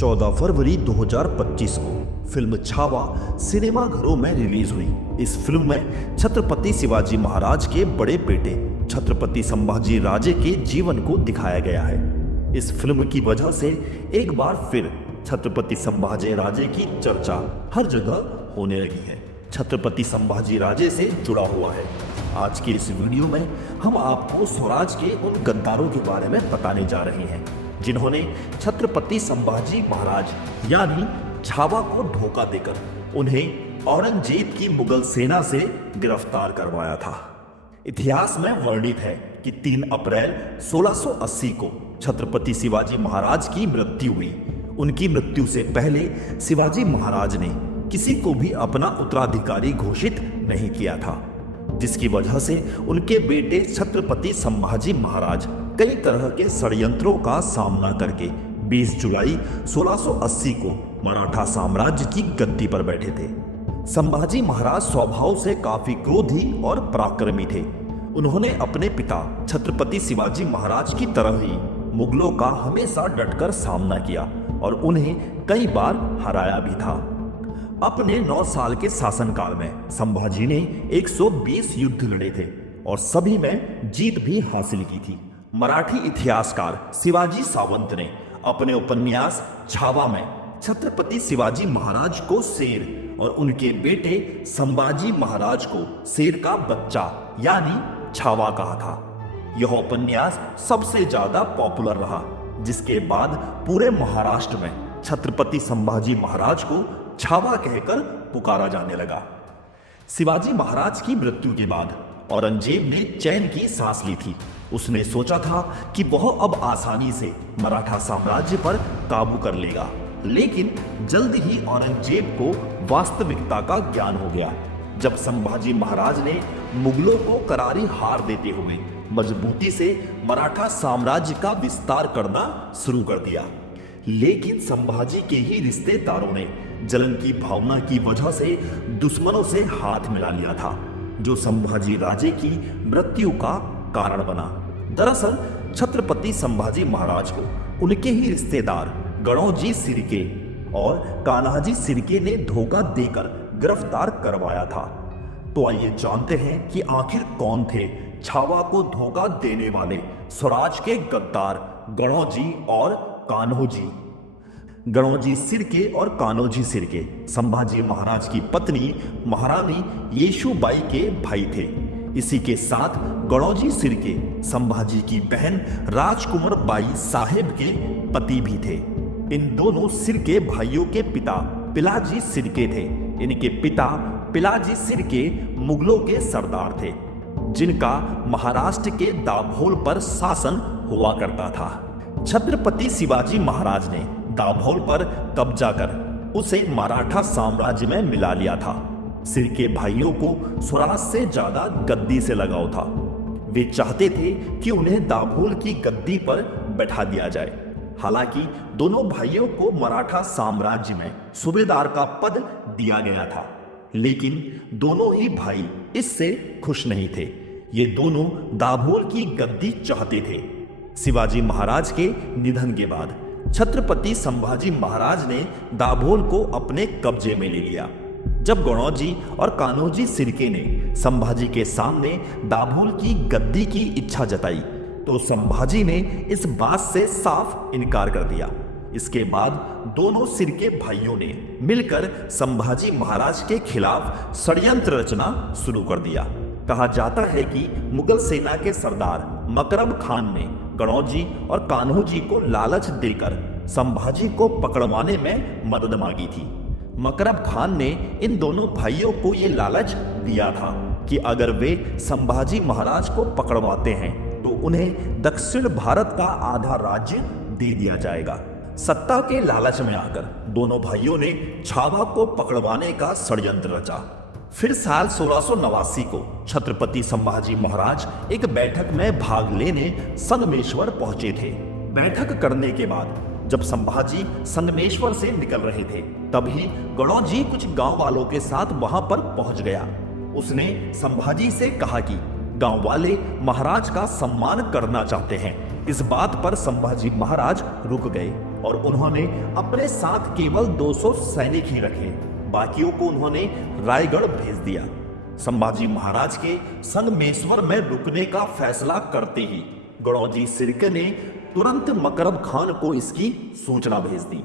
14 फरवरी 2025 को फिल्म छावा सिनेमाघरों में रिलीज हुई। इस फिल्म में छत्रपति शिवाजी महाराज के बड़े बेटे छत्रपति संभाजी राजे के जीवन को दिखाया गया है। इस फिल्म की वजह से एक बार फिर छत्रपति संभाजी राजे की चर्चा हर जगह होने लगी है। छत्रपति संभाजी राजे से जुड़ा हुआ है। आज की इस वीडियो में हम आपको स्वराज के उन गद्दारों के बारे में बताने जा रहे हैं जिन्होंने छत्रपति संभाजी महाराज यानी छावा को धोखा देकर उन्हें औरंगजेब की मुगल सेना से गिरफ्तार करवाया था। इतिहास में वर्णित है कि 3 अप्रैल 1680 को छत्रपति शिवाजी महाराज की मृत्यु हुई। उनकी मृत्यु से पहले शिवाजी महाराज ने किसी को भी अपना उत्तराधिकारी घोषित नहीं किया था, जिसकी वजह से उनके बेटे छत्रपति संभाजी महाराज कई तरह के षड्यंत्रों का सामना करके 20 जुलाई 1680 को मराठा साम्राज्य की गद्दी पर बैठे थे। संभाजी महाराज स्वभाव से काफी क्रोधी और पराक्रमी थे। उन्होंने अपने पिता छत्रपति शिवाजी महाराज की तरह ही मुगलों का हमेशा डटकर सामना किया और उन्हें कई बार हराया भी था। अपने 9 साल के शासनकाल में संभाजी ने 120 युद्ध लड़े थे और सभी में जीत भी हासिल की थी। मराठी इतिहासकार शिवाजी सावंत ने अपने उपन्यास छावा में छत्रपति शिवाजी महाराज को शेर और उनके बेटे संभाजी महाराज को शेर का बच्चा यानी छावा कहा था। यह उपन्यास सबसे ज्यादा पॉपुलर रहा, जिसके बाद पूरे महाराष्ट्र में छत्रपति संभाजी महाराज को छावा कहकर पुकारा जाने लगा। शिवाजी महाराज की मृत्यु के बाद औरंगजेब ने चैन की सांस ली थी। उसने सोचा था कि वह अब आसानी से मराठा साम्राज्य पर काबू कर लेगा, लेकिन जल्द ही औरंगजेब को वास्तविकता का ज्ञान हो गया जब संभाजी महाराज ने मुगलों को करारी हार देते हुए मजबूती से मराठा साम्राज्य का विस्तार करना शुरू कर दिया। लेकिन संभाजी के ही रिश्तेदारों ने जलन की भावना की वजह से दुश्मनों से हाथ मिला लिया था, जो संभाजी राजे की मृत्यु का कारण बना। दरअसल छत्रपति संभाजी महाराज को उनके ही रिश्तेदार गणोजी सिरके और कान्हाजी सिरके ने धोखा देकर गिरफ्तार करवाया था। तो आइए जानते हैं कि आखिर कौन थे छावा को धोखा देने वाले स्वराज के गद्दार गणोजी और कान्होजी। गणोजी सिरके और कान्होजी सिरके संभाजी महाराज की पत्नी महारानी येशुबाई के भाई थे। इसी के साथ गणोजी सिरके संभाजी की बहन राजकुमार बाई साहेब के पति भी थे। इन दोनों सिरके भाइयों के पिता पिलाजी सिरके थे। इनके पिता पिलाजी सिरके मुगलों के सरदार थे, जिनका महाराष्ट्र के दाभोल पर शासन हुआ करता था। छत्रपति शिवाजी महाराज ने दाभोल पर कब्जा कर उसे मराठा साम्राज्य में मिला लिया था। सिरके भाइयों को स्वराज से ज्यादा गद्दी से लगाव था। वे चाहते थे कि उन्हें दाभोल की गद्दी पर बैठा दिया जाए। हालांकि दोनों भाइयों को मराठा साम्राज्य में सूबेदार का पद दिया गया था, लेकिन दोनों ही भाई इससे खुश नहीं थे। ये दोनों दाभोल की गद्दी चाहते थे। शिवाजी महाराज के निधन के बाद छत्रपति संभाजी महाराज ने दाभोल को अपने कब्जे में ले लिया। जब गणोजी और कान्होजी सिरके ने संभाजी के सामने दाभोल की गद्दी की इच्छा जताई, तो संभाजी ने इस बात से साफ इनकार कर दिया। इसके बाद दोनों सिरके भाइयों ने मिलकर संभाजी महाराज के खिलाफ षड्यंत्र रचना शुरू कर दिया। कहा जाता है कि मुगल सेना के सरदार मकरब खान ने गणोजी और कान्होजी को लालच देकर संभाजी को पकड़वाने में मदद मांगी थी। मकरब खान ने इन दोनों भाइयों को ये लालच दिया था कि अगर वे संभाजी महाराज को पकड़वाते हैं तो उन्हें दक्षिण भारत का आधा राज्य दे दिया जाएगा। सत्ता के लालच में आकर दोनों भाइयों ने छावा को पकड़वाने का षड्यंत्र रचा। फिर साल 1689 को छत्रपति संभाजी महाराज एक बैठक में भाग लेने संगमेश्वर पहुंचे थे। बैठक करने के बाद जब संभाजी संगमेश्वर से निकल रहे थे, तभी गणोजी कुछ गांव वालों के साथ वहां पर पहुंच गया। उसने संभाजी से कहा कि गांव वाले महाराज का सम्मान करना चाहते हैं। इस बात पर संभाजी महाराज रुक गए और उन्होंने अपने साथ केवल 200 सैनिक ही रखे। बाकियों को उन्होंने रायगढ़ भेज दिया। संभाजी महाराज के संगमेश्वर में रुकने का फैसला करते ही गणोजी सिर्के ने तुरंत मकरब खान को इसकी सूचना भेज दी।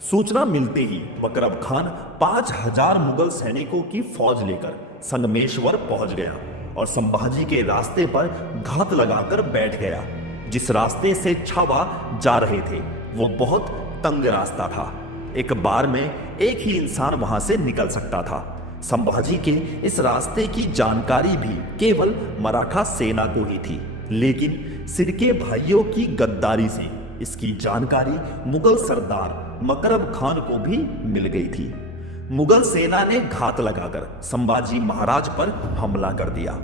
सूचना मिलते ही मकरब खान 5000 मुगल सैनिकों की फौज लेकर संगमेश्वर पहुंच गया और संभाजी के रास्ते पर घात लगाकर बैठ गया। जिस रास्ते से छावा जा रहे थे वो बहुत तंग रास्ता था। एक बार में एक ही इंसान वहां से निकल सकता था। संभाजी के इस रास्ते की जानकारी भी केवल मराठा सेना को ही थी, लेकिन सिर्के भाइयों की गद्दारी से इसकी जानकारी मुगल सरदार मकरब खान को भी मिल गई थी। मुगल सेना ने घात लगाकर संभाजी महाराज पर हमला कर दिया।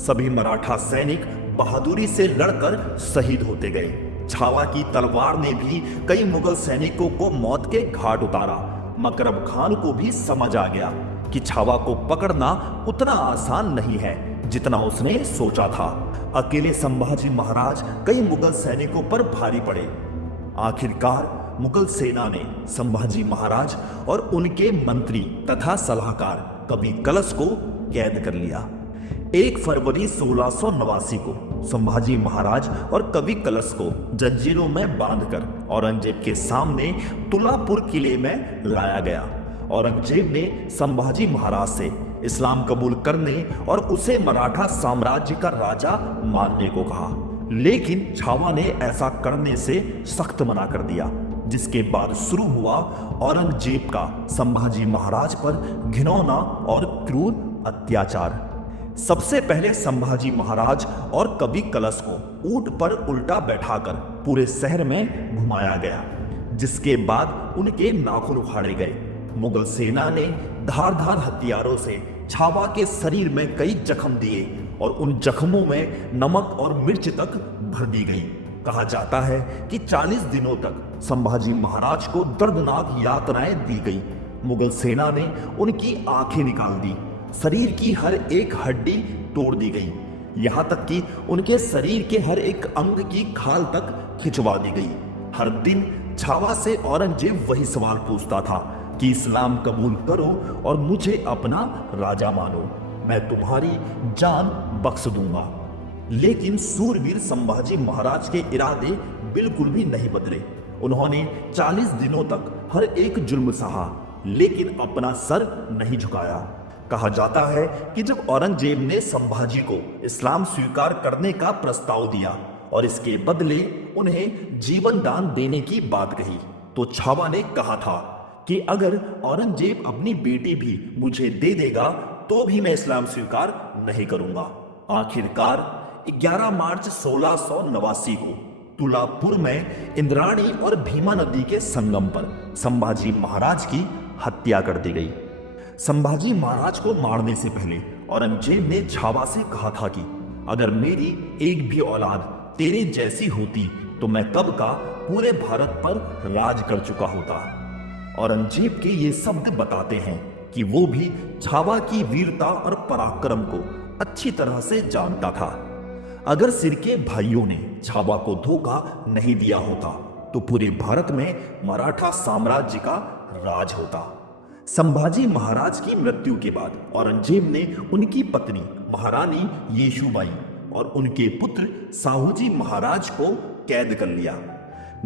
सभी मराठा सैनिक बहादुरी से लड़कर शहीद होते गए। छावा की तलवार ने भी कई मुगल सैनिकों को मौत के घाट उतारा। मकरब खान को भी समझ आ गया कि छावा को पकड़ना उतना आसान नहीं है जितना उसने सोचा था। अकेले संभाजी महाराज कई मुगल सैनिकों पर भारी पड़े। आखिरकार मुगल सेना ने संभाजी महाराज और उनके मंत्री तथा सलाहकार कवि कलश को कैद कर लिया। 1 फरवरी 1689 को संभाजी महाराज और कवि कलश को जंजीरों में बांधकर औरंगजेब के सामने तुलापुर किले में लाया गया। औरंगजेब ने संभाजी महाराज से इस्लाम कबूल करने और उसे मराठा साम्राज्य का राजा मानने को कहा, लेकिन छावा ने ऐसा करने से सख्त मना कर दिया। जिसके बाद शुरू हुआ औरंगजेब का संभाजी महाराज पर घिनौना और क्रूर अत्याचार। सबसे पहले संभाजी महाराज और कवि कलश को ऊंट पर उल्टा बैठाकर पूरे शहर में घुमाया गया, जिसके बाद उनके नाखून उखाड़े गए। मुगल सेना ने धारदार हथियारों से छावा के शरीर में कई जख्म दिए और उन जख्मों में नमक और मिर्च तक भर दी गई। कहा जाता है कि 40 दिनों तक संभाजी महाराज को दर्दनाक यातनाएं दी गई। मुगल सेना ने उनकी आंखें निकाल दी, शरीर की हर एक हड्डी तोड़ दी गई, यहाँ तक कि उनके शरीर के हर एक अंग की खाल तक खिंचवा दी गई। हर दिन छावा से औरंगजेब वही सवाल पूछता था कि इस्लाम कबूल करो और मुझे अपना राजा मानो, मैं तुम्हारी जान बख्श दूंगा। लेकिन सूरवीर संभाजी महाराज के इरादे बिल्कुल भी नहीं बदले। उन्होंने 40 दिनों तक हर एक जुल्म सहा, लेकिन अपना सर नहीं झुकाया। कहा जाता है कि जब औरंगजेब ने संभाजी को इस्लाम स्वीकार करने का प्रस्ताव दिया और इसके बदले उन्हें जीवन दान देने की बात कही, तो छावा ने कहा था कि अगर औरंगजेब अपनी बेटी भी मुझे दे देगा तो भी मैं इस्लाम स्वीकार नहीं करूंगा। आखिरकार 11 मार्च 1689 को तुलापुर में इंद्राणी और भीमा नदी के संगम पर संभाजी महाराज की हत्या कर दी गई। संभाजी महाराज को मारने से पहले औरंगजेब ने छावा से कहा था कि अगर मेरी एक भी औलाद तेरे जैसी होती तो मैं कब का पूरे भारत पर राज कर चुका होता। औरंगजेब के ये शब्द बताते हैं कि वो भी छावा की वीरता और पराक्रम को अच्छी तरह से जानता था। अगर सिर्के भाइयों ने छावा को धोखा नहीं दिया होता तो पूरे भारत में मराठा साम्राज्य का राज होता। संभाजी महाराज की मृत्यु के बाद औरंगजेब ने उनकी पत्नी महारानी येशुबाई और उनके पुत्र साहूजी महाराज को कैद कर लिया।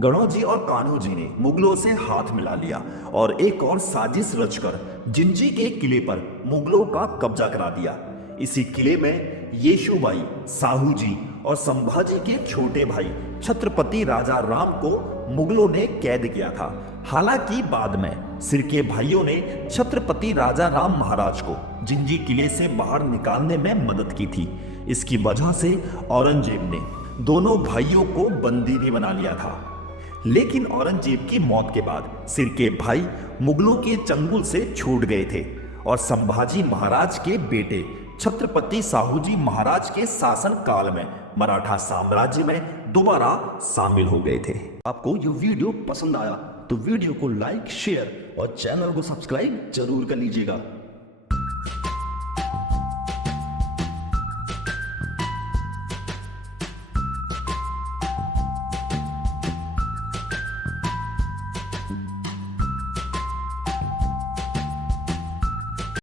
गणोजी और कान्होजी ने मुगलों से हाथ मिला लिया और एक और साजिश रचकर जिंजी के किले पर मुगलों का कब्जा करा दिया। इसी किले में येशुबाई, साहूजी और संभाजी के छोटे भाई छत्रपति राजा राम को मुगलों ने कैद किया था। हालांकि बाद में सिर्के भाइयों ने छत्रपति राजा राम महाराज को जिंजी किले से बाहर निकालने में मदद की थी। इसकी वजह से औरंगजेब ने दोनों भाइयों को बंदी भी बना लिया था। लेकिन औरंगजेब की मौत के बाद सिर्के भाई मुगलों के चंगुल से छूट गए थे और संभाजी महाराज के बेटे छत्रपति साहूजी महाराज के शासन काल में मराठा साम्राज्य में दोबारा शामिल हो गए थे। आपको ये वीडियो पसंद आया तो वीडियो को लाइक, शेयर और चैनल को सब्सक्राइब जरूर कर लीजिएगा।